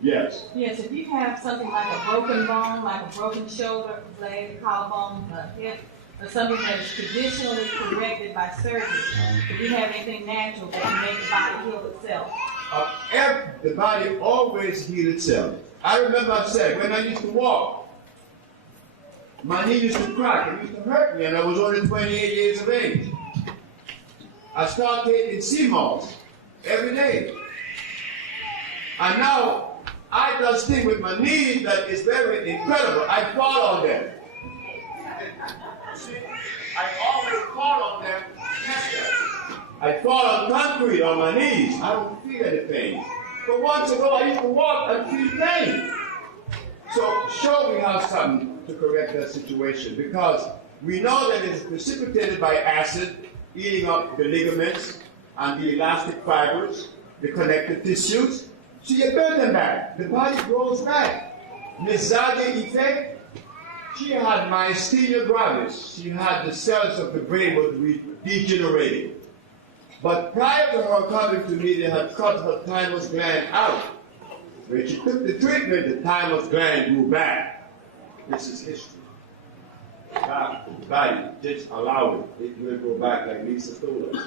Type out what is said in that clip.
Yes. Yes, if you have something like a broken bone, like a broken shoulder, leg, collarbone, hip, or something that is traditionally corrected by surgery, if you have anything natural that can make the body heal itself. The body always heals itself. I remember I said, when I used to walk, my knee used to crack. It used to hurt me, and I was only 28 years of age. I started taking sea moss every day. And now, I do things with my knees that is very incredible. I fall on them. See, I always fall on them. I fall on concrete on my knees. I don't feel any pain. But once ago, I used to walk and feel pain. So, sure, we have something to correct that situation, because we know that it is precipitated by acid eating up the ligaments and the elastic fibers, the connective tissues. So you build them back. The body grows back. Mizadi effect, she had myasthenia gravis. She had the cells of the brain were degenerating. But prior to her coming to me, they had cut her thymus gland out. When she took the treatment, the thymus gland grew back. This is history. The body, just allow it. It will go back like Lisa told us.